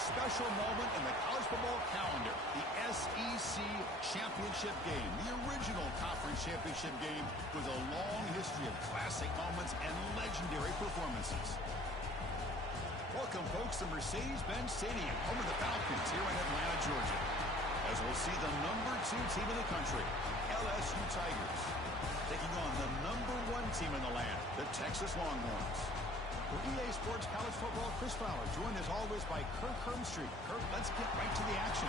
A special moment in the college football calendar, the SEC championship game. The original conference championship game with a long history of classic moments and legendary performances. Welcome, folks, to Mercedes-Benz Stadium, home of the Falcons here in Atlanta, Georgia. As we'll see the #2 team in the country, LSU Tigers, taking on the #1 team in the land, the Texas Longhorns. For EA Sports College Football, Chris Fowler, joined as always by Kirk Hermstreet. Kirk, let's get right to the action.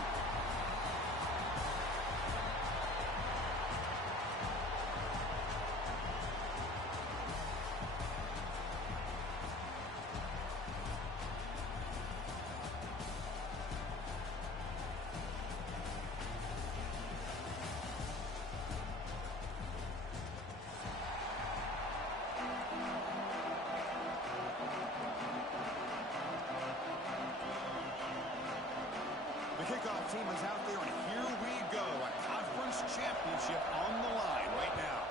The kickoff team is out there, and here we go. A conference championship on the line right now.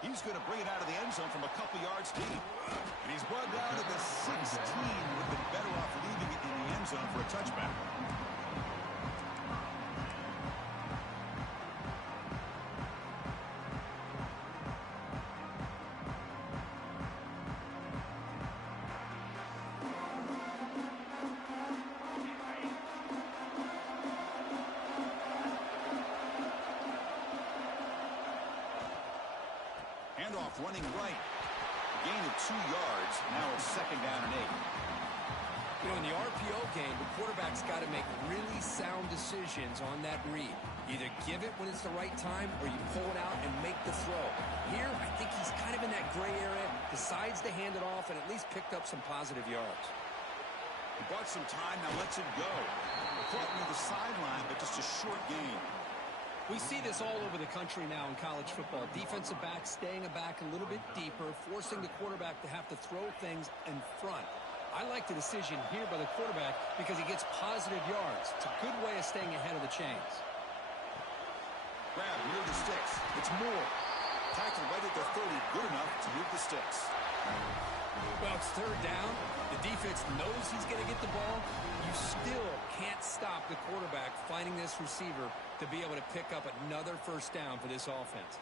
He's going to bring it out of the end zone from a couple yards deep. And he's brought down to the 16. Would have been better off leaving it in the end zone for a touchback. Handoff running right. Gain of 2 yards. Now it's 2nd down and 8. You know, in the RPO game, the quarterback's got to make really sound decisions on that read. Either give it when it's the right time or you pull it out and make the throw. Here, I think he's kind of in that gray area, decides to hand it off and at least picked up some positive yards. He bought some time, now lets it go. Caught near the sideline, but just a short gain. We see this all over the country now in college football. Defensive backs staying back a little bit deeper, forcing the quarterback to have to throw things in front. I like the decision here by the quarterback because he gets positive yards. It's a good way of staying ahead of the chains. Grab near the sticks. It's Moore. Tackle right at the 30. Good enough to move the sticks. Well, it's 3rd down. The defense knows he's going to get the ball. You still can't stop the quarterback finding this receiver to be able to pick up another 1st down for this offense.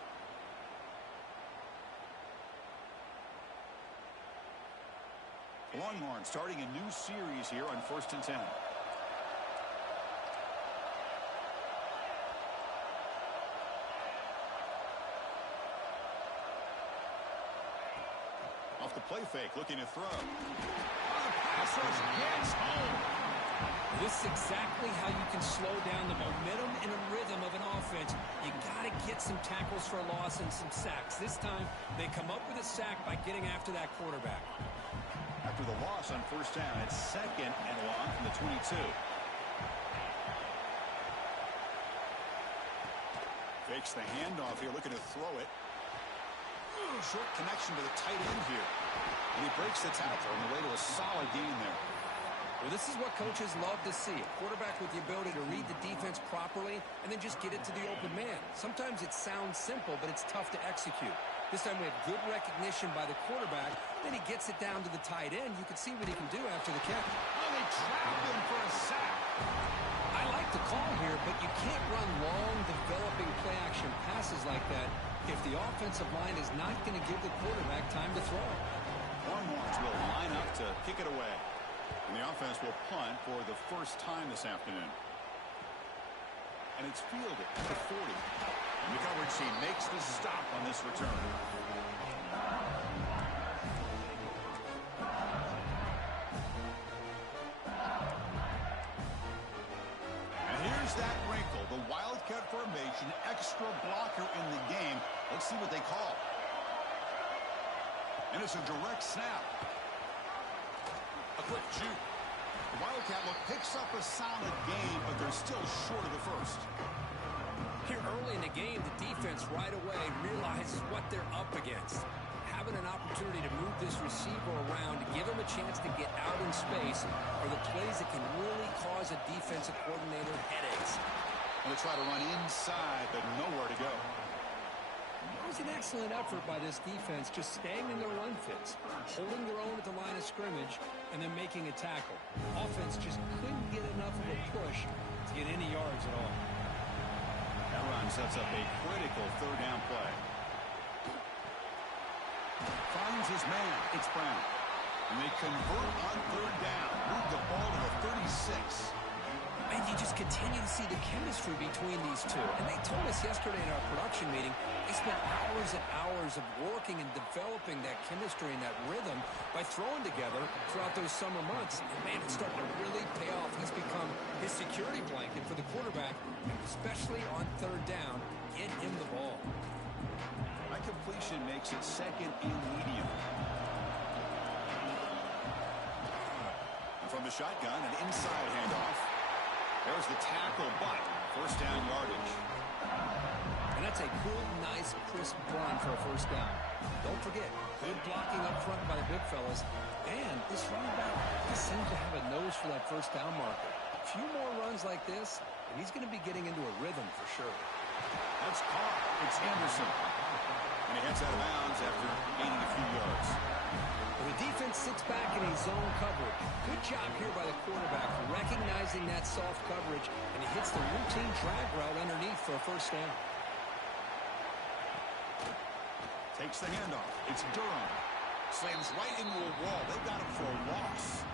Longhorn starting a new series here on 1st and 10. Off the play fake, looking to throw. The pass rush gets home. This is exactly how you can slow down the momentum and a rhythm of an offense. You got to get some tackles for a loss and some sacks. This time, they come up with a sack by getting after that quarterback. After the loss on 1st down, it's 2nd and long from the 22. Fakes the handoff here, looking to throw it. Short connection to the tight end here. And he breaks the tackle on the way to a solid gain there. Well, this is what coaches love to see. A quarterback with the ability to read the defense properly and then just get it to the open man. Sometimes it sounds simple, but it's tough to execute. This time we have good recognition by the quarterback. Then he gets it down to the tight end. You can see what he can do after the catch. Oh, they trapped him for a sack. I like the call here, but you can't run long, developing play-action passes like that if the offensive line is not going to give the quarterback time to throw. Longhorns will line up to kick it away. And the offense will punt for the 1st time this afternoon. And it's fielded at the 40. And the coverage team makes the stop on this return. And here's that wrinkle. The Wildcat formation, extra blocker in the game. Let's see what they call. And it's a direct snap. A quick juke. The Wildcat look picks up a solid game, but they're still short of the 1st. Here early in the game, the defense right away realizes what they're up against. Having an opportunity to move this receiver around to give him a chance to get out in space are the plays that can really cause a defensive coordinator headaches. And they try to run inside, but nowhere to go. was an excellent effort by this defense, just staying in their run fits, holding their own at the line of scrimmage, and then making a tackle. Offense just couldn't get enough of a push to get any yards at all. That run sets up a critical third down play. Finds his man. It's Brown. And they convert on third down. Move the ball to the 36. And you just continue to see the chemistry between these two. And they told us yesterday in our production meeting, they spent hours and hours of working and developing that chemistry and that rhythm by throwing together throughout those summer months. And, man, it's starting to really pay off. It's become his security blanket for the quarterback, especially on third down. Get him the ball. That completion makes it second and medium. And from the shotgun, an inside handoff. There's the tackle, but first down yardage. And that's a good, nice, crisp run for a first down. Don't forget, good blocking up front by the big fellas. And this running back just seems to have a nose for that first down marker. A few more runs like this, and he's going to be getting into a rhythm for sure. That's caught. It's Anderson. And he heads out of bounds after gaining a few yards. The defense sits back in a zone coverage. Good job here by the quarterback recognizing that soft coverage, and he hits the routine drag route underneath for a first down. Takes the handoff. It's Durham. Slams right into a wall. They got him for a loss.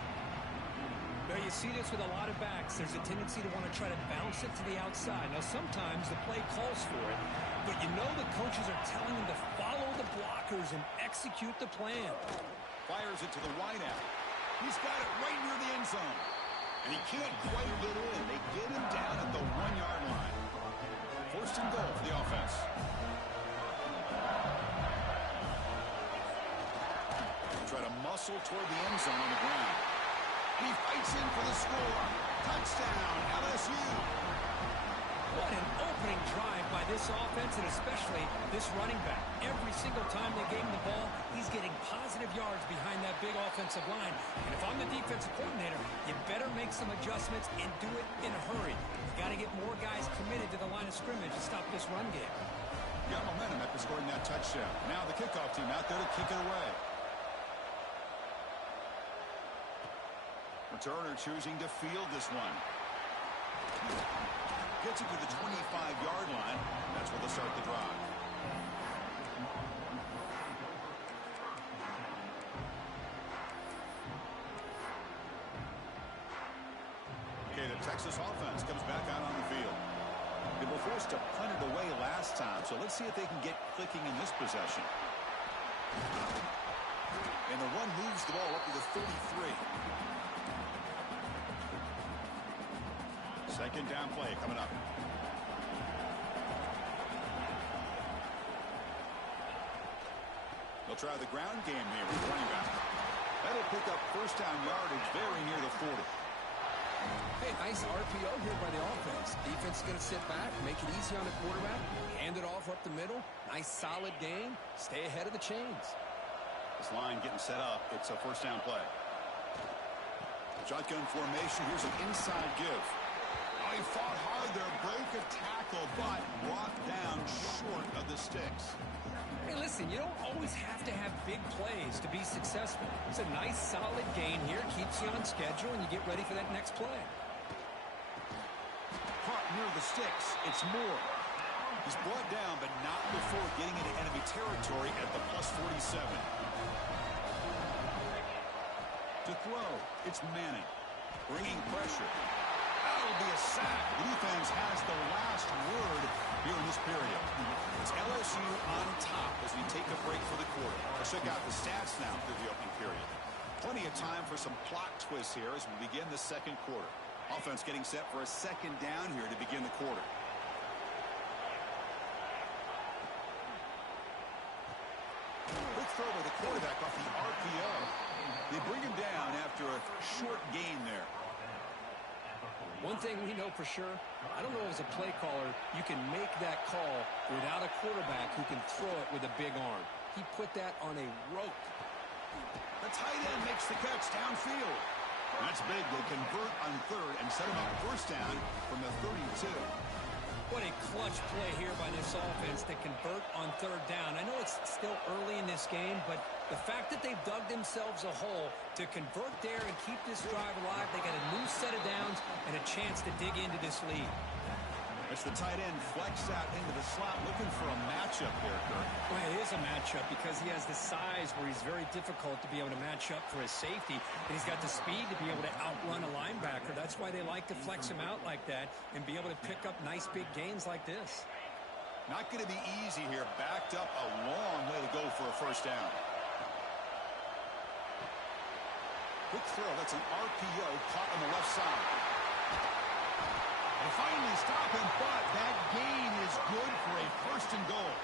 There you see this with a lot of backs. There's a tendency to want to try to bounce it to the outside. Now, sometimes the play calls for it, but you know the coaches are telling them to follow the blockers and execute the plan. Fires it to the wideout. He's got it right near the end zone. And he can't quite get in. They get him down at the 1-yard line. First and goal for the offense. Try to muscle toward the end zone on the ground. And he fights in for the score. Touchdown, LSU. What an opening drive by this offense, and especially this running back. Every single time they gave him the ball, he's getting positive yards behind that big offensive line. And if I'm the defensive coordinator, you better make some adjustments and do it in a hurry. You got to get more guys committed to the line of scrimmage to stop this run game. Got momentum after scoring that touchdown. Now the kickoff team out there to kick it away. Returner choosing to field this one. Gets it to the 25-yard line. That's where they'll start the drive. Okay, the Texas offense comes back out on the field. They were forced to punt it away last time, so let's see if they can get clicking in this possession. And the run moves the ball up to the 33. Second down play coming up. They'll try the ground game here with the running back. That'll pick up first down yardage very near the 40. Hey, nice RPO here by the offense. Defense is going to sit back, make it easy on the quarterback, hand it off up the middle. Nice solid game. Stay ahead of the chains. This line getting set up. It's a first down play. Shotgun formation. Here's an inside give. Oh, he fought hard there, broke a tackle, but brought down short of the sticks. Hey, listen, you don't always have to have big plays to be successful. It's a nice, solid gain here, keeps you on schedule, and you get ready for that next play. Caught near the sticks. It's Moore. He's brought down, but not before getting into enemy territory at the +47. To throw, it's Manning. Bringing pressure. That'll be a sack. The defense has the last word here in this period. It's LSU on top as we take a break for the quarter. Let's check out the stats now through the opening period. Plenty of time for some plot twists here as we begin the second quarter. Offense getting set for a second down here to begin the quarter. Quick throw by the quarterback off the RPO. They bring him down after a short gain there. One thing we know for sure, I don't know as a play caller, you can make that call without a quarterback who can throw it with a big arm. He put that on a rope. The tight end makes the catch downfield. That's big. They convert on third and set him up first down from the 32. What a clutch play here by this offense to convert on third down. I know it's still early in this game, but the fact that they've dug themselves a hole to convert there and keep this drive alive, they got a new set of downs and a chance to dig into this lead. It's the tight end flex out into the slot, looking for a matchup there, Kirk. Well, it is a matchup because he has the size where he's very difficult to be able to match up for his safety, and he's got the speed to be able to outrun a linebacker. That's why they like to flex him out like that and be able to pick up nice big gains like this. Not going to be easy here. Backed up a long way to go for a first down. Quick throw. That's an RPO caught on the left side. They finally stop him, but that gain is good for a first and goal.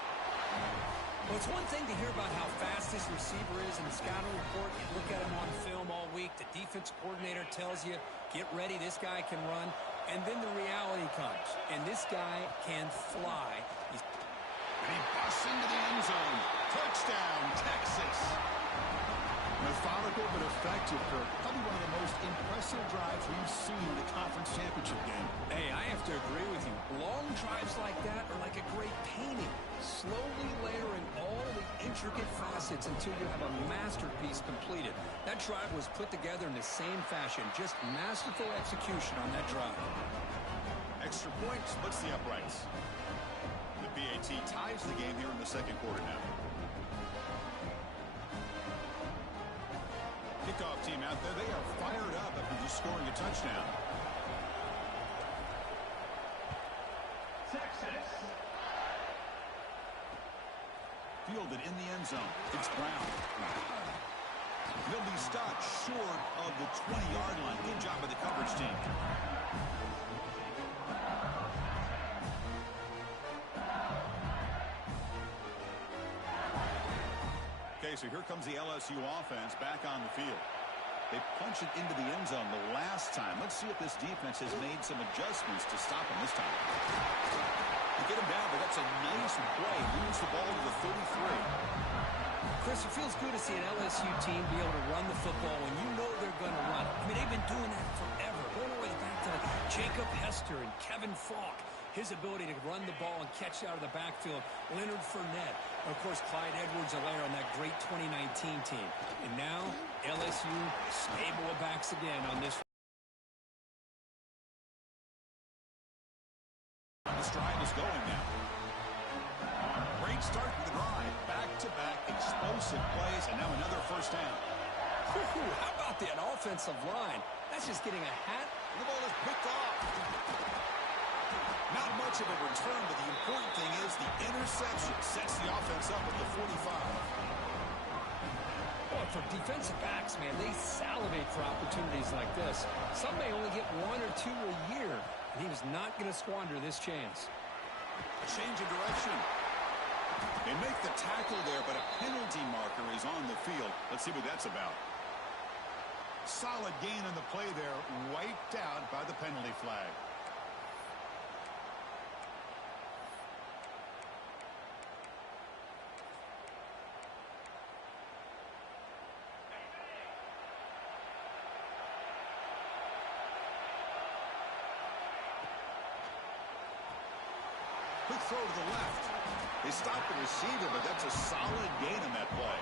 Well, it's one thing to hear about how fast this receiver is in the scouting report. You look at him on film all week. The defense coordinator tells you, get ready, this guy can run. And then the reality comes, and this guy can fly. And he busts into the end zone. Touchdown, Texas. Methodical but effective, Kirk. Probably one of the most impressive drives we've seen in the conference championship game. Hey, I have to agree with you. Long drives like that are like a great painting. Slowly layering all the intricate facets until you have a masterpiece completed. That drive was put together in the same fashion. Just masterful execution on that drive. Extra point splits the uprights. The PAT ties the game here in the second quarter now. Kickoff team out there, they are fired up after just scoring a touchdown. Texas. Fielded in the end zone. It's Brown. He'll be stopped short of the 20-yard line. Good job by the coverage team. Okay, so here comes the LSU offense back on the field. They punch it into the end zone the last time. Let's see if this defense has made some adjustments to stop him this time. They get him down, but that's a nice play. Moves the ball to the 33. Chris, it feels good to see an LSU team be able to run the football when you know they're going to run it. I mean, they've been doing that forever. Going all the way back to Jacob Hester and Kevin Falk. His ability to run the ball and catch out of the backfield. Leonard Fournette. And, of course, Clyde Edwards-Helaire on that great 2019 team. And now, LSU stable of backs again on this. This drive is going now. Great start to the drive. Back-to-back explosive plays, and now another first down. Woo-hoo, how about that offensive line? That's just getting a hat. And the ball is picked off. Not much of a return, but the important thing is the interception sets the offense up at the 45. Well, for defensive backs, man, they salivate for opportunities like this. Some may only get one or two a year, and he was not going to squander this chance. A change of direction. They make the tackle there, but a penalty marker is on the field. Let's see what that's about. Solid gain on the play there, wiped out by the penalty flag. Quick throw to the left. They stop the receiver, but that's a solid gain on that play.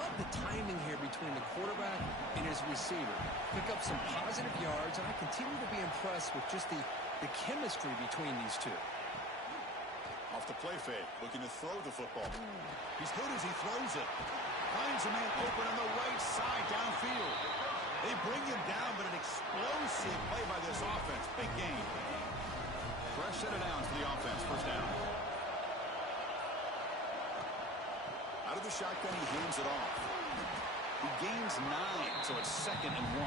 Love the timing here between the quarterback and his receiver. Pick up some positive yards, and I continue to be impressed with just the chemistry between these two. Off the play fake, looking to throw the football. He's good as he throws it. Finds a man open on the right side downfield. They bring him down, but an explosive play by this offense. Big game. Fresh set of downs for the offense. First down. Out of the shotgun, he hands it off. He gains 9, so it's 2nd and 1.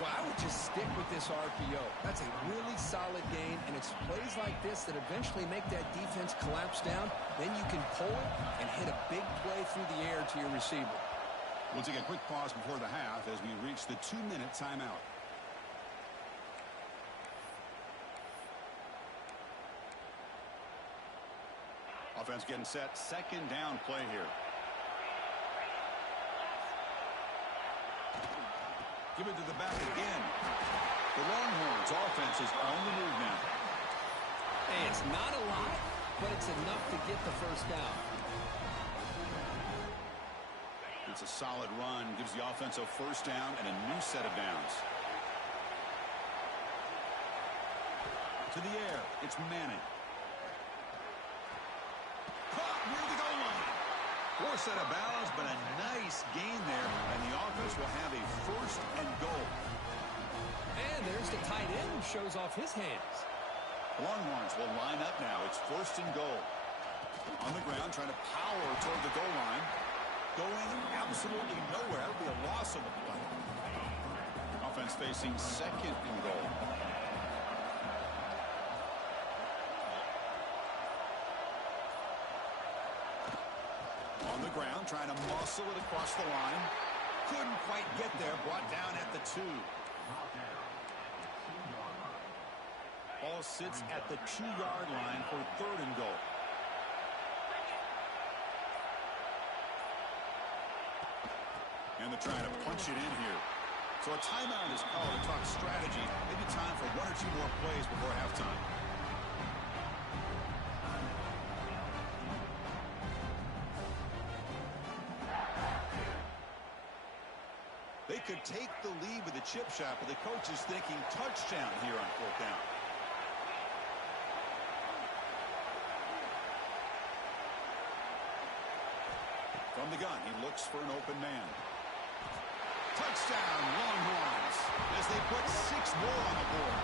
Well, I would just stick with this RPO. That's a really solid gain, and it's plays like this that eventually make that defense collapse down. Then you can pull it and hit a big play through the air to your receiver. We'll take a quick pause before the half as we reach the 2-minute timeout. Offense getting set. 2nd down play here. Give it to the back again. The Longhorns offense is on the move now. Hey, it's not a lot, but it's enough to get the first down. It's a solid run. Gives the offense a first down and a new set of downs. To the air. It's Manning. Caught near the goal line. Poor set of balance, but a nice gain there. And the offense will have a first and goal. And there's the tight end who shows off his hands. Longhorns will line up now. It's first and goal. On the ground, trying to power toward the goal line. Going absolutely nowhere. That'll be a loss on the play. Offense facing second and goal. On the ground, trying to muscle it across the line. Couldn't quite get there. Brought down at the 2. Ball sits at the 2-yard line for third and goal. And they're trying to punch it in here. So a timeout is called to talk strategy. Maybe time for 1 or 2 more plays before halftime. They could take the lead with a chip shot, but the coach is thinking touchdown here on 4th down. From the gun, he looks for an open man. Touchdown, Longhorns, as they put 6 more on the board.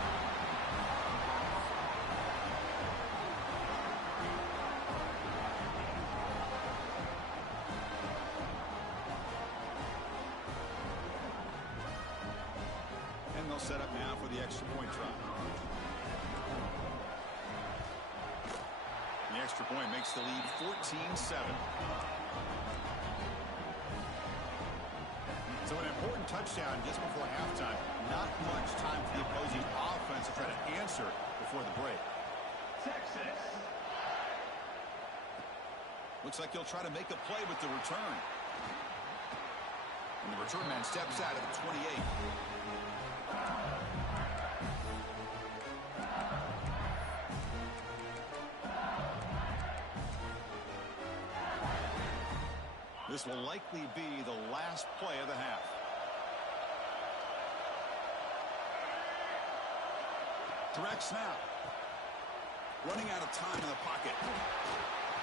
And they'll set up now for the extra point try. The extra point makes the lead 14-7. So an important touchdown just before halftime. Not much time for the opposing offense to try to answer before the break. Texas. Looks like he'll try to make a play with the return. And the return man steps out at the 28. This will likely be the last play of the half. Direct snap. Running out of time in the pocket.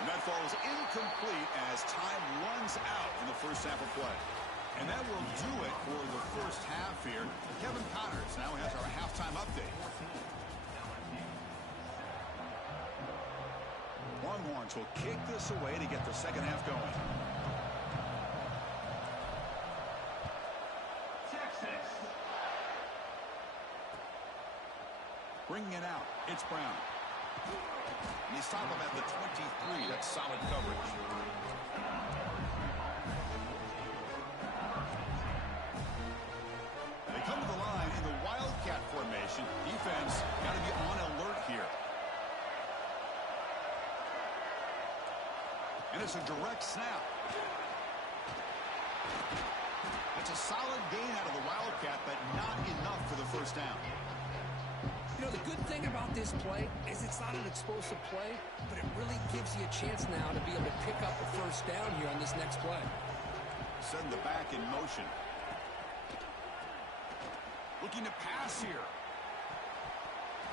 And that falls incomplete as time runs out in the first half of play. And that will do it for the first half here. Kevin Connors now has our halftime update. Longhorns will kick this away to get the second half going. Bringing it out, it's Brown. And he's stopped him at the 23. That's solid coverage. They come to the line in the Wildcat formation. Defense got to be on alert here. And it's a direct snap. It's a solid gain out of the Wildcat, but not enough for the first down. You know, the good thing about this play is it's not an explosive play, but it really gives you a chance now to be able to pick up a first down here on this next play. Send the back in motion. Looking to pass here.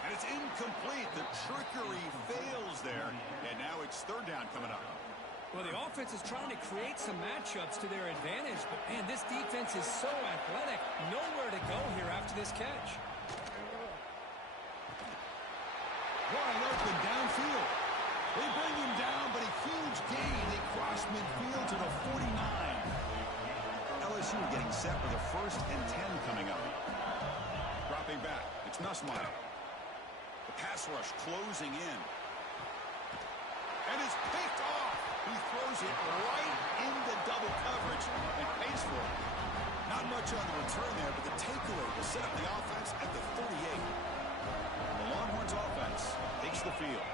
And it's incomplete. The trickery fails there. And now it's third down coming up. Well, the offense is trying to create some matchups to their advantage, but, man, this defense is so athletic. Nowhere to go here after this catch. Wide open downfield. They bring him down, but a huge gain. They cross midfield to the 49. LSU getting set for the 1st and 10 coming up. Dropping back. It's Nussmeier. The pass rush closing in. And it's picked off. He throws it right into double coverage and pays for it. Not much on the return there, but the takeaway will set up the offense at the 38. The Longhorns offense takes the field.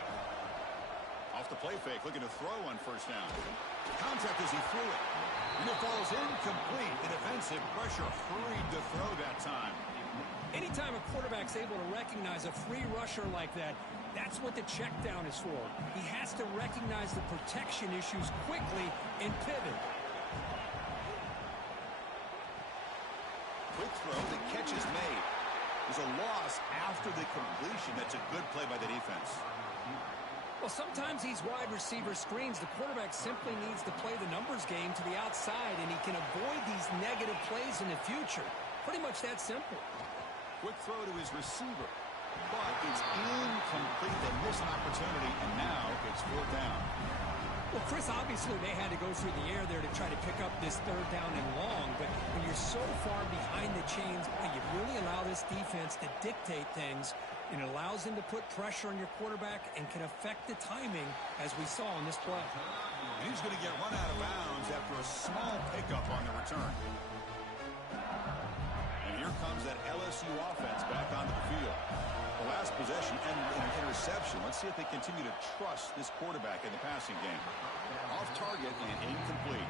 Off the play fake, looking to throw on first down. Contact as he threw it. And it falls incomplete. The defensive pressure hurried to throw that time. Anytime a quarterback's able to recognize a free rusher like that, that's what the check down is for. He has to recognize the protection issues quickly and pivot. Quick throw, the catch is made. There's a loss after the completion. That's a good play by the defense. Well, sometimes these wide receiver screens, the quarterback simply needs to play the numbers game to the outside, and he can avoid these negative plays in the future. Pretty much that simple. Quick throw to his receiver, but it's incomplete. They miss an opportunity, and now it's fourth down. Well, Chris, obviously they had to go through the air there to try to pick up this third down and long, but when you're so far behind the chains, you really allow this defense to dictate things, and it allows them to put pressure on your quarterback and can affect the timing, as we saw in this play. And he's going to get run out of bounds after a small pickup on the return. And here comes that LSU offense back onto the field. The last possession and an interception. Let's see if they continue to trust this quarterback in the passing game. Off target and incomplete.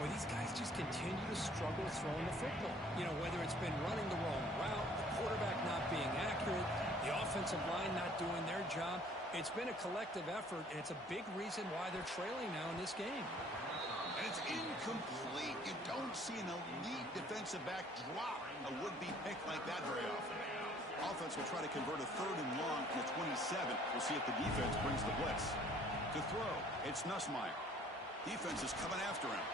Well, these guys just continue to struggle throwing the football. You know, whether it's been running the wrong route, the quarterback not being accurate, the offensive line not doing their job. It's been a collective effort, and it's a big reason why they're trailing now in this game. And it's incomplete. You don't see an elite defensive back drop a would-be pick like that very often. Offense will try to convert a third and long from the 27. We'll see if the defense brings the blitz. To throw, it's Nussmeier. Defense is coming after him.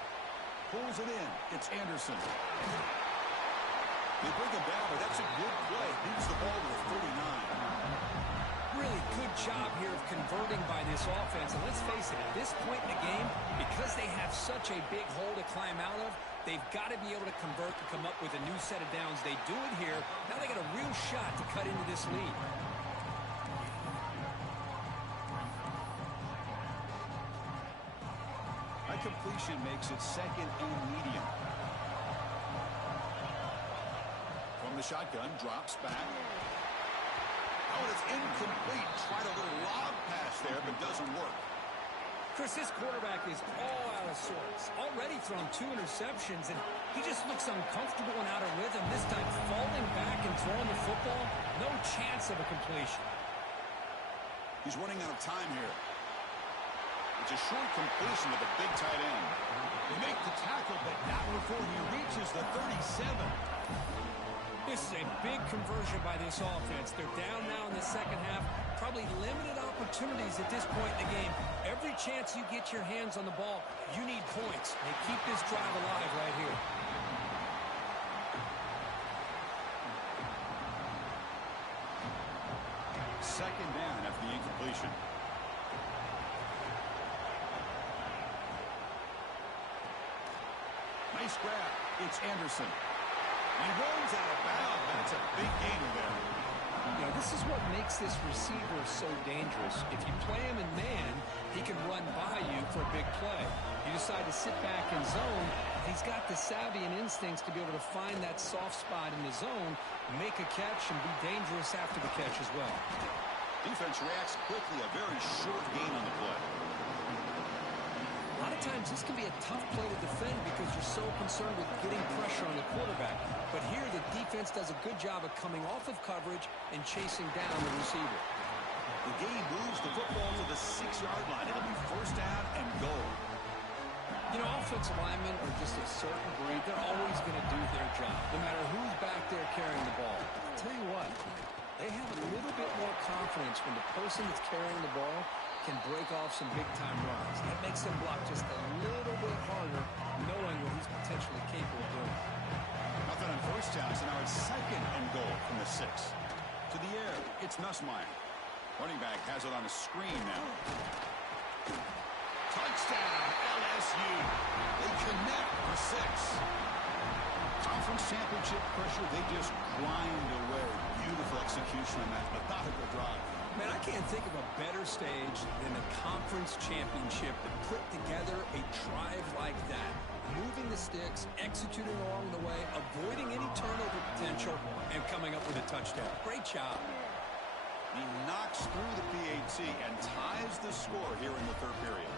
Pulls it in. It's Anderson. They bring him down, but that's a good play. Moves the ball to the 39. Really good job here of converting by this offense. And let's face it, at this point in the game, because they have such a big hole to climb out of, they've got to be able to convert to come up with a new set of downs. They do it here. Now they got a real shot to cut into this lead. That completion makes it second and medium. From the shotgun, drops back. Oh, it's incomplete. Tried a little lob pass there, but doesn't work. Chris, this quarterback is all out of sorts. Already thrown 2 interceptions, and he just looks uncomfortable and out of rhythm. This time falling back and throwing the football. No chance of a completion. He's running out of time here. It's a short completion with a big tight end. They make the tackle, but not before he reaches the 37. This is a big conversion by this offense. They're down now in the second half. Probably limited opportunities at this point in the game. Every chance you get your hands on the ball, you need points. They keep this drive alive right here. Second down after the incompletion. Nice grab. It's Anderson. He runs out of bounds. That's a big gainer there. You know, this is what makes this receiver so dangerous. If you play him in man, he can run by you for a big play. You decide to sit back in zone, he's got the savvy and instincts to be able to find that soft spot in the zone, make a catch, and be dangerous after the catch as well. Defense reacts quickly. A very short gain on the play. A lot of times this can be a tough play to defend because you're so concerned with getting pressure on the quarterback. But here the defense does a good job of coming off of coverage and chasing down the receiver. The game moves the football to the 6-yard line. It'll be first down and goal. You know, offensive linemen are just a certain breed. They're always going to do their job, no matter who's back there carrying the ball. I'll tell you what, they have a little bit more confidence when the person that's carrying the ball can break off some big-time runs. That makes them block just a little bit harder, knowing what he's potentially capable of doing. Nothing on first down, so now it's second and goal from the 6. To the air, it's Nussmeier. Running back has it on a screen now. Touchdown, LSU. They connect for 6. Conference championship pressure, they just grind away. Beautiful execution on that methodical drive. Man, I can't think of a better stage than the conference championship to put together a drive like that. Moving the sticks, executing along the way, avoiding any turnover potential, and coming up with a touchdown. Great job. He knocks through the PAT and ties the score here in the third period.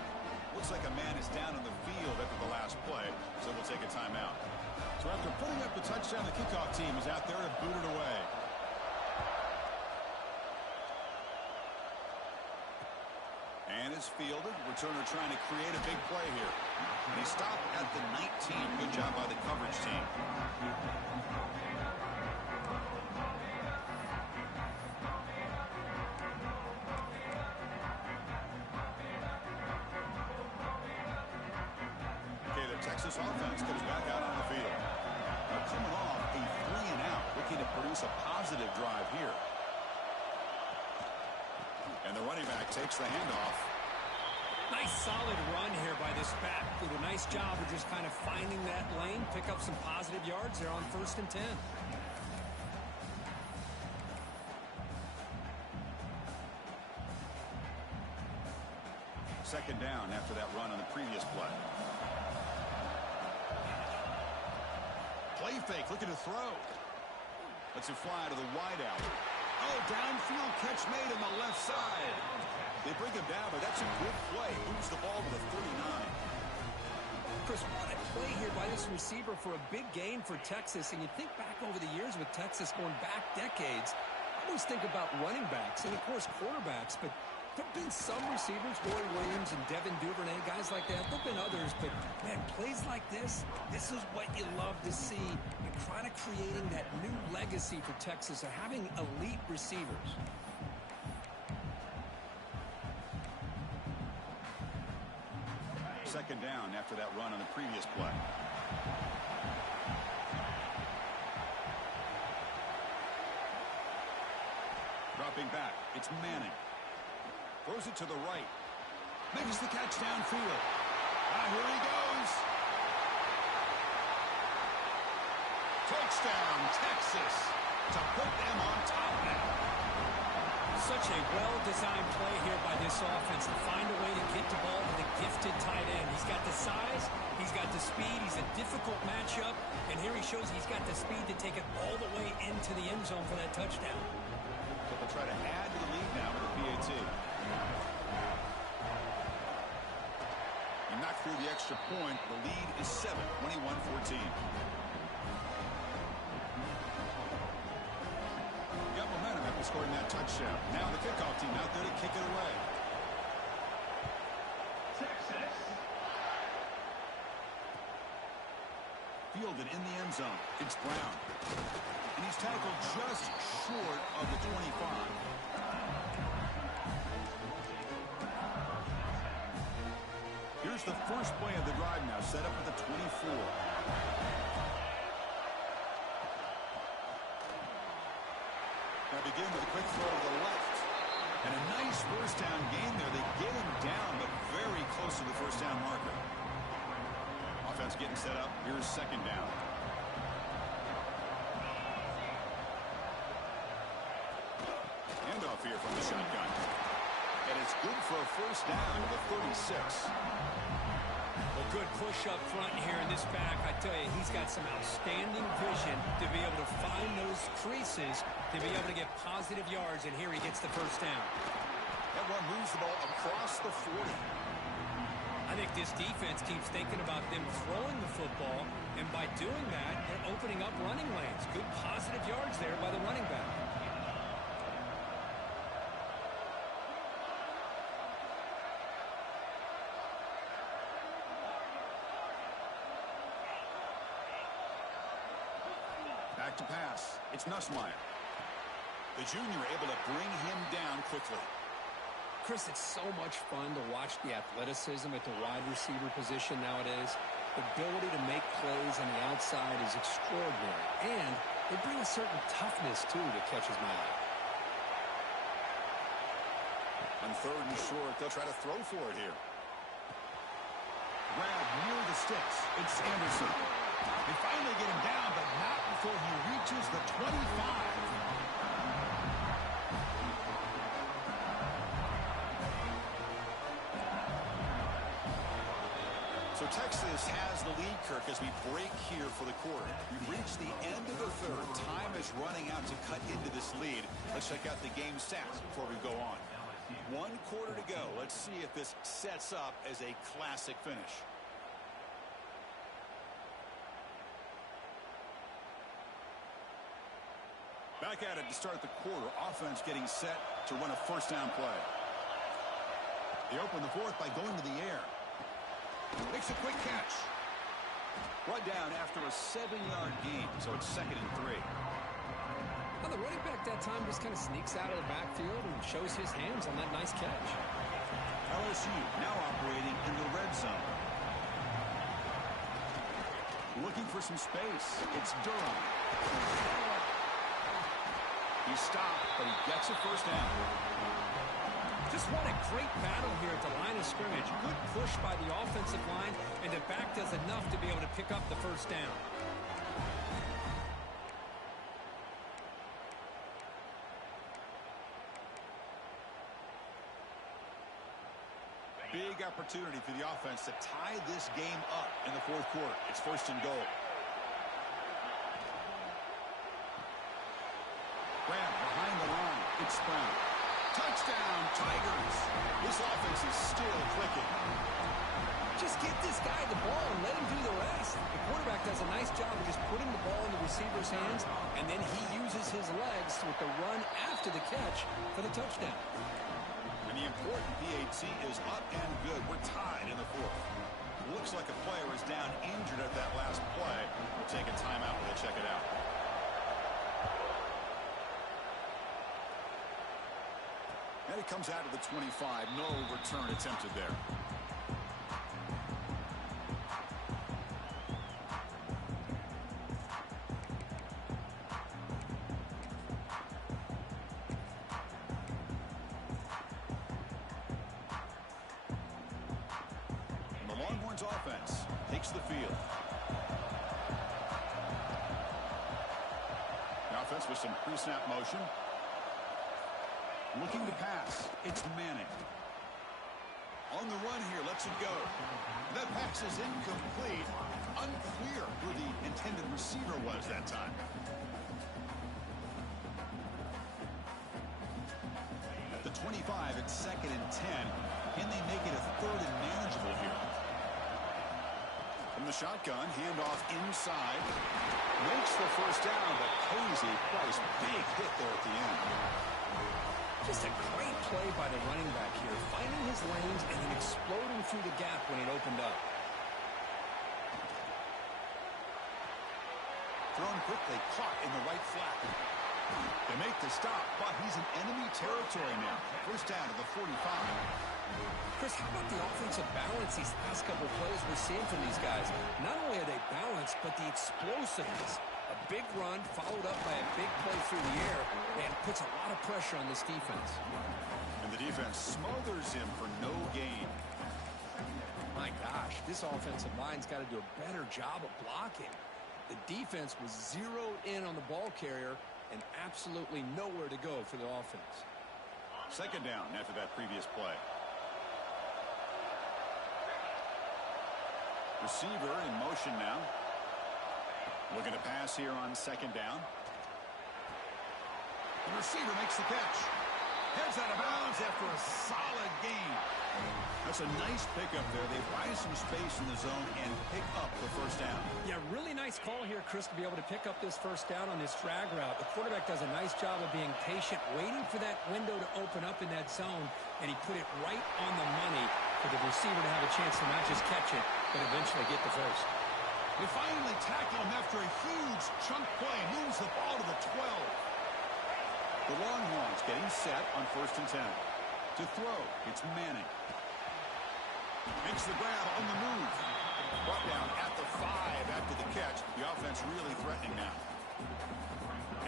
Looks like a man is down on the field after the last play, so we'll take a timeout. So So after putting up the touchdown, the kickoff team is out there to boot it away. And is fielded. Returner trying to create a big play here. And he stopped at the 19. Good job by the coverage team. Okay, the Texas offense comes back out on the field. Now coming off a 3-and-out, looking to produce a positive drive here. And the running back takes the handoff. Nice solid run here by this back. Did a nice job of just kind of finding that lane, pick up some positive yards there on 1st and 10. Second down after that run on the previous play. Play fake, looking to throw. Lets it fly to the wideout. Oh, downfield catch made on the left side. They bring him down, but that's a good play. Moves the ball to the 39. Chris, what a play here by this receiver for a big gain for Texas. And you think back over the years with Texas going back decades, I always think about running backs and, of course, quarterbacks. But there have been some receivers, Roy Williams and Devin Duvernay, guys like that. There have been others, but, man, plays like this is what you love to see. And kind of creating that new legacy for Texas of having elite receivers. Second down after that run on the previous play. Dropping back, it's Manning. Throws it to the right. Makes the catch downfield. Here he goes. Touchdown, Texas, to put them on top now. Such a well-designed play here by this offense to find a way to get the ball to the gifted tight end. He's got the size, he's got the speed, he's a difficult matchup, and here he shows he's got the speed to take it all the way into the end zone for that touchdown. So they'll try to add to the lead now with the PAT. And knocked through the extra point. The lead is 7, 21-14. Got momentum after scoring that touchdown. Now the kickoff team out there to kick it away. Texas. Fielded in the end zone. It's Brown. And he's tackled just short of the 25. Here's the first play of the drive now, set up at the 24. Now begin with a quick throw to the left. And a nice first down gain there. They get him down, but very close to the first down marker. Offense getting set up. Here's second down. Handoff here from the shotgun. And it's good for a first down to the 36. Well, good push up front here in this back. I tell you, he's got some outstanding vision to be able to find those creases, to be able to get positive yards, and here he gets the first down. That one moves the ball across the 40. I think this defense keeps thinking about them throwing the football, and by doing that, they're opening up running lanes. Good positive yards there by the running back. Back to pass. It's Nussmeier. The junior able to bring him down quickly. Chris, it's so much fun to watch the athleticism at the wide receiver position nowadays. The ability to make plays on the outside is extraordinary. And they bring a certain toughness, too, that catches my eye. On third and short, they'll try to throw for it here. Grab near the sticks. It's Anderson. They finally get him down, but not before he reaches the 25. So Texas has the lead, Kirk, as we break here for the quarter. We've reached the end of the third. Time is running out to cut into this lead. Let's check out the game stats before we go on. 1 quarter to go. Let's see if this sets up as a classic finish. Back at it to start the quarter. Offense getting set to run a first down play. They open the fourth by going to the air. Makes a quick catch. Brought down after a 7-yard gain, so it's 2nd and 3. Now the running back that time just kind of sneaks out of the backfield and shows his hands on that nice catch. LSU now operating in the red zone. Looking for some space. It's Durham. He's stopped, but he gets a first down. Just what a great battle here at the line of scrimmage. Good push by the offensive line, and the back does enough to be able to pick up the first down. Big opportunity for the offense to tie this game up in the fourth quarter. It's 1st and goal. Grab behind the line. It's Brown. Touchdown, Tigers. This offense is still clicking. Just get this guy the ball and let him do the rest. The quarterback does a nice job of just putting the ball in the receiver's hands, and then he uses his legs with the run after the catch for the touchdown. And the important PAT is up and good. We're tied in the fourth. Looks like a player is down injured at that last play. We'll take a timeout while they check it out. And it comes out of the 25. No return attempted there. And the Longhorns offense takes the field. The offense with some pre-snap motion. Looking to pass. It's Manning. On the run here. Lets it go. That pass is incomplete. Unclear who the intended receiver was that time. At the 25, it's 2nd and 10. Can they make it a 3rd and manageable here? From the shotgun, handoff inside. Makes the first down, but pays a price. Big hit there at the end. Just a great play by the running back here, finding his lanes and then exploding through the gap when it opened up. Thrown quickly, caught in the right flat. They make the stop, but he's in enemy territory now. First down to the 45. Chris, how about the offensive balance these last couple plays we're seeing from these guys? Not only are they balanced, but the explosiveness. A big run followed up by a big play through the air, and puts a lot of pressure on this defense. And the defense smothers him for no gain. My gosh, this offensive line's got to do a better job of blocking. The defense was zeroed in on the ball carrier and absolutely nowhere to go for the offense. 2nd down after that previous play. Receiver in motion now. Looking to pass here on 2nd down. The receiver makes the catch. Heads out of bounds after a solid gain. That's a nice pickup there. They find some space in the zone and pick up the first down. Yeah, really nice call here, Chris, to be able to pick up this first down on this drag route. The quarterback does a nice job of being patient, waiting for that window to open up in that zone, and he put it right on the money for the receiver to have a chance to not just catch it, but eventually get the first. They finally tackle him after a huge chunk play. Moves the ball to the 12. The Longhorns getting set on 1st and 10. To throw, it's Manning. Makes the grab on the move. Brought down at the 5 after the catch. The offense really threatening now.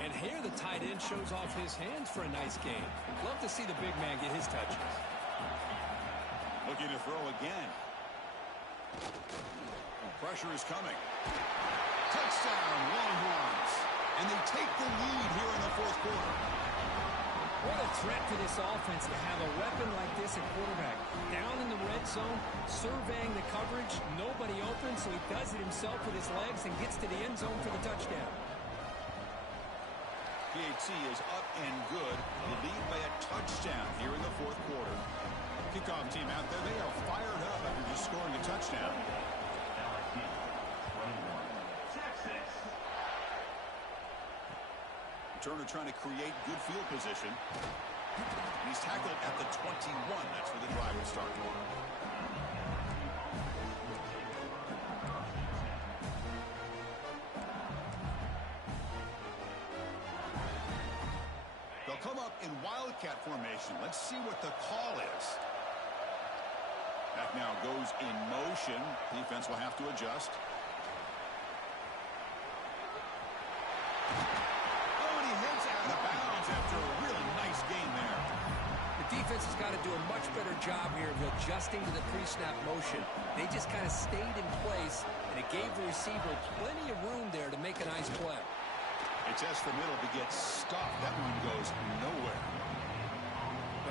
And here the tight end shows off his hands for a nice game. Love to see the big man get his touches. Looking to throw again. Pressure is coming. Touchdown, Longhorns. And they take the lead here in the fourth quarter. What a threat to this offense to have a weapon like this at quarterback. Down in the red zone, surveying the coverage. Nobody open, so he does it himself with his legs and gets to the end zone for the touchdown. PAT is up and good. They lead by a touchdown here in the fourth quarter. Kickoff team out there, they are fired up after just scoring a touchdown. Turner trying to create good field position. And he's tackled at the 21. That's where the drive will start. They'll come up in wildcat formation. Let's see what the call is. That now goes in motion. Defense will have to adjust. After a really nice game there. The defense has got to do a much better job here of adjusting to the pre-snap motion. They just kind of stayed in place, and it gave the receiver plenty of room there to make a nice play. It's just the middle to get stuffed. That one goes nowhere.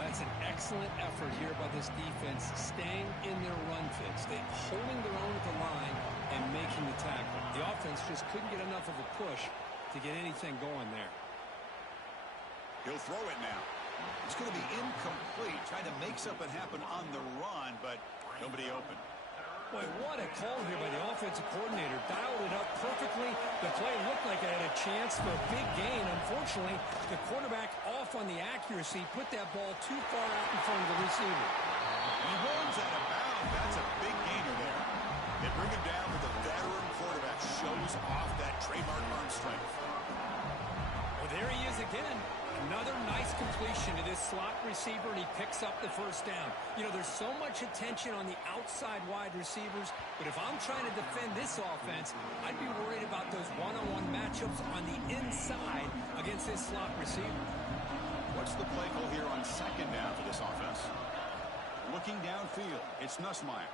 That's an excellent effort here by this defense, staying in their run fits. They're holding their own at the line and making the tackle. The offense just couldn't get enough of a push to get anything going there. He'll throw it now. It's going to be incomplete. Trying to make something happen on the run, but nobody open. Boy, what a call here by the offensive coordinator. Dialed it up perfectly. The play looked like it had a chance for a big gain. Unfortunately, the quarterback off on the accuracy, put that ball too far out in front of the receiver. He runs out of bounds. That's a big gainer there. They bring him down, but the veteran quarterback shows off that trademark arm strength. Well, there he is again. Another nice completion to this slot receiver, and he picks up the first down. You know, there's so much attention on the outside wide receivers, but if I'm trying to defend this offense, I'd be worried about those one-on-one matchups on the inside against this slot receiver. What's the play call here on second down for this offense? Looking downfield, it's Nussmeier.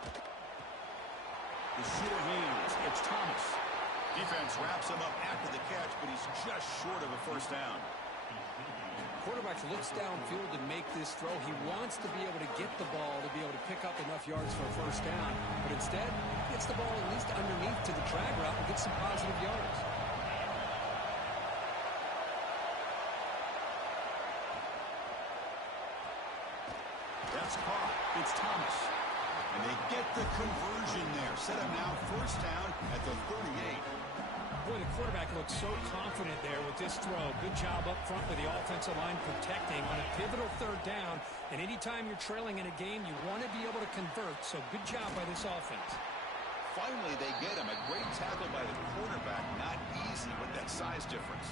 The sure hands, it's Thomas. Defense wraps him up after the catch, but he's just short of a first down. Quarterback looks downfield to make this throw. He wants to be able to get the ball to be able to pick up enough yards for a first down, but instead gets the ball at least underneath to the drag route and gets some positive yards. That's caught. It's Thomas. And they get the conversion there. Set him now first down at the 38. Boy, the quarterback looks so confident there with this throw. Good job up front with the offensive line protecting on a pivotal third down. And anytime you're trailing in a game, you want to be able to convert. So good job by this offense. Finally, they get him. A great tackle by the quarterback. Not easy with that size difference.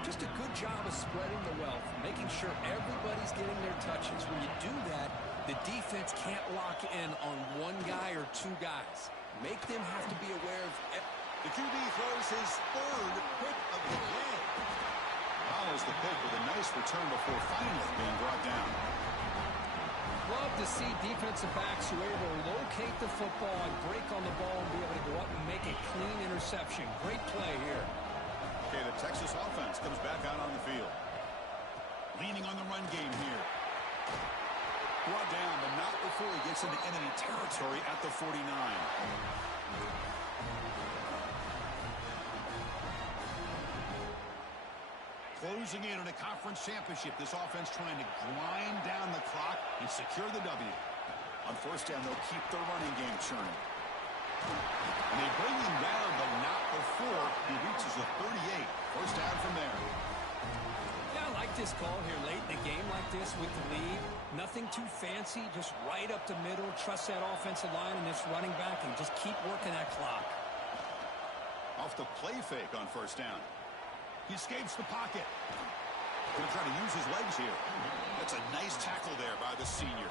Just a good job of spreading the wealth, making sure everybody's getting their touches. When you do that, the defense can't lock in on one guy or two guys. Make them have to be aware of the QB throws his third pick of the game. Follows the pick with a nice return before finally being brought down. Love to see defensive backs who are able to locate the football and break on the ball and be able to go up and make a clean interception. Great play here. Okay, the Texas offense comes back out on the field. Leaning on the run game here. Brought down, but not before he gets into enemy territory at the 49. Closing in on a conference championship, this offense trying to grind down the clock and secure the W. On first down, they'll keep their running game churning. And they bring him down, but not before he reaches the 38. First down from there. Yeah, I like this call here late in a game like this with the lead. Nothing too fancy, just right up the middle. Trust that offensive line and this running back and just keep working that clock. Off the play fake on first down. He escapes the pocket. Going to try to use his legs here. That's a nice tackle there by the senior.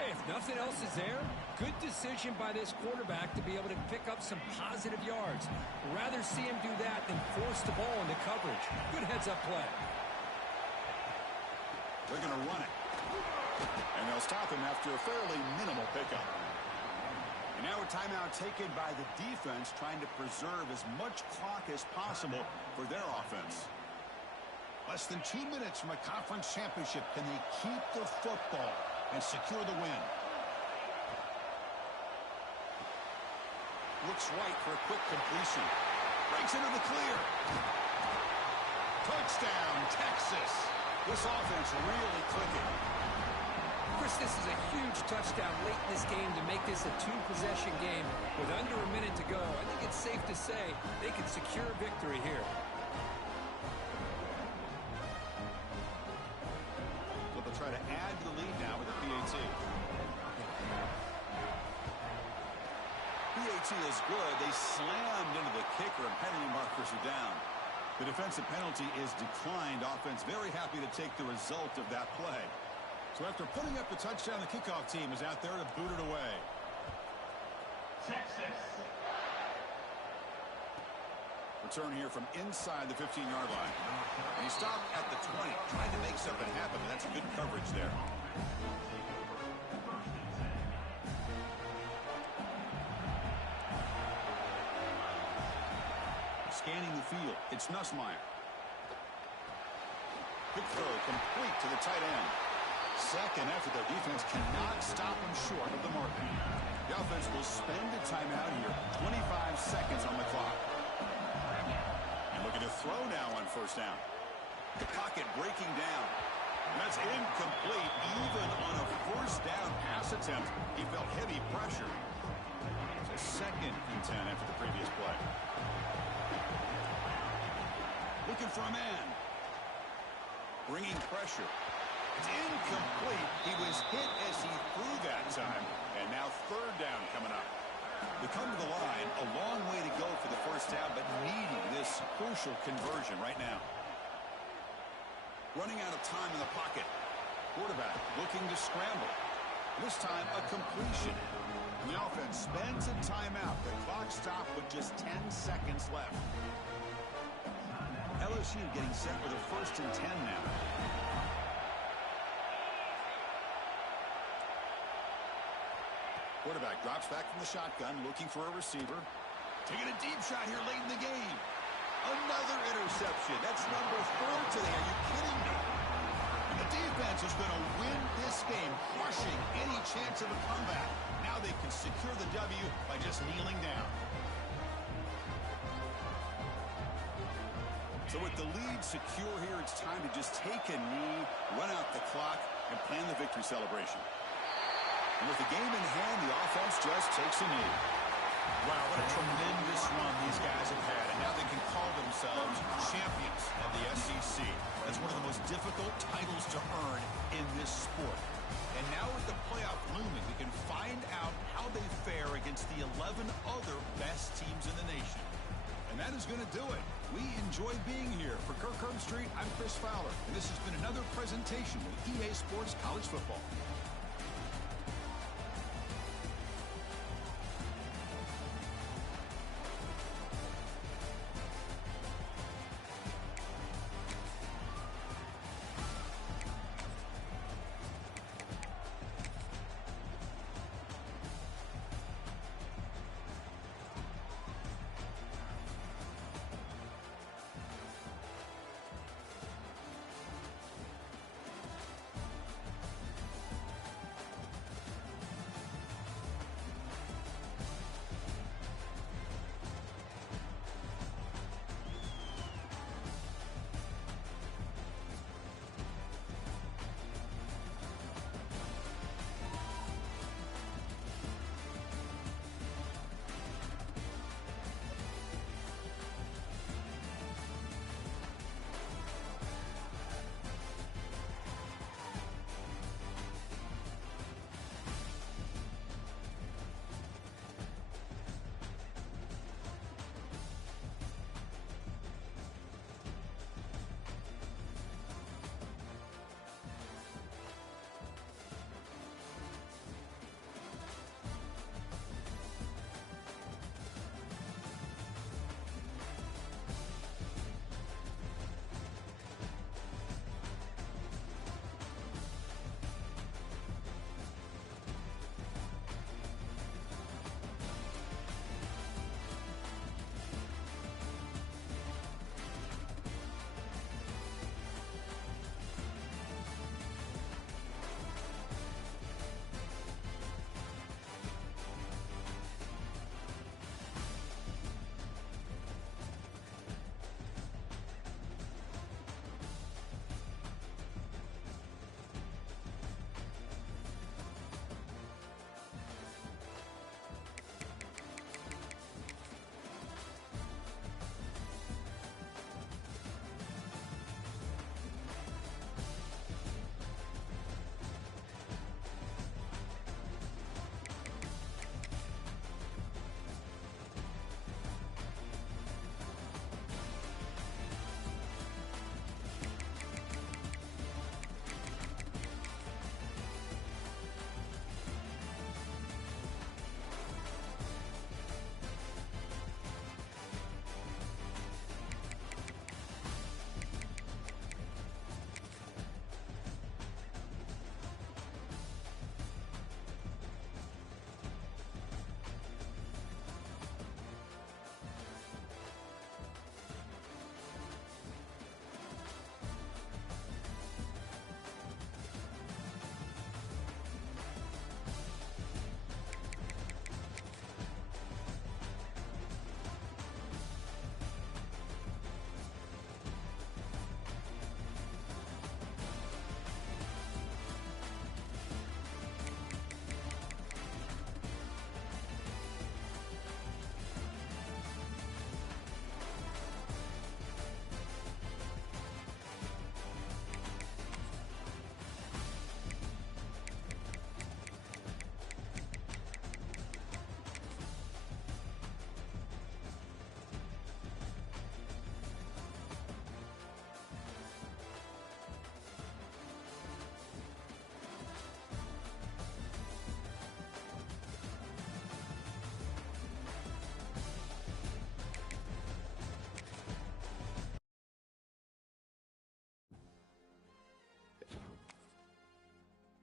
Hey, if nothing else is there, good decision by this quarterback to be able to pick up some positive yards. Rather see him do that than force the ball into coverage. Good heads-up play. They're going to run it. And they'll stop him after a fairly minimal pickup. And now a timeout taken by the defense, trying to preserve as much clock as possible for their offense. Less than 2 minutes from a conference championship. Can they keep the football and secure the win? Looks right for a quick completion. Breaks into the clear. Touchdown, Texas. This offense really clicking. Chris, this is a huge touchdown late in this game to make this a two-possession game with under a minute to go. I think it's safe to say they can secure victory here. try to add to the lead now with a PAT. PAT is good. They slammed into the kicker, and penalty markers are down. The defensive penalty is declined. Offense very happy to take the result of that play. So after putting up the touchdown, the kickoff team is out there to boot it away. Texas. Return here from inside the 15-yard line. And he stopped at the 20, trying to make something happen, but that's good coverage there. Scanning the field, it's Nussmeier. Good throw, complete to the tight end. Second effort, their defense cannot stop him short of the mark. The offense will spend a timeout here. 25 seconds on the clock. And looking to throw now on first down. The pocket breaking down. And that's incomplete. Even on a first down pass attempt, he felt heavy pressure. It's a 2nd and 10 after the previous play. Looking for a man. Bringing pressure. It's incomplete. He was hit as he threw that time. And now 3rd down coming up. They come to the line. A long way to go for the first down, but needing this crucial conversion right now. Running out of time in the pocket. Quarterback looking to scramble. This time a completion. And the offense spends a timeout. The clock stopped with just 10 seconds left. LSU getting set with a 1st and 10 now. Quarterback drops back from the shotgun, looking for a receiver. Taking a deep shot here late in the game. Another interception. That's number 4 today. Are you kidding me? And the defense is going to win this game, crushing any chance of a comeback. Now they can secure the W by just kneeling down. So with the lead secure here, it's time to just take a knee, run out the clock, and plan the victory celebration. And with the game in hand, the offense just takes a knee. Wow, what a tremendous run these guys have had, and now they can call themselves champions of the SEC. That's one of the most difficult titles to earn in this sport. And now with the playoff looming, we can find out how they fare against the 11 other best teams in the nation. And that is going to do it. We enjoy being here. For Kirk Herbstreit, I'm Chris Fowler, and this has been another presentation with EA Sports College Football.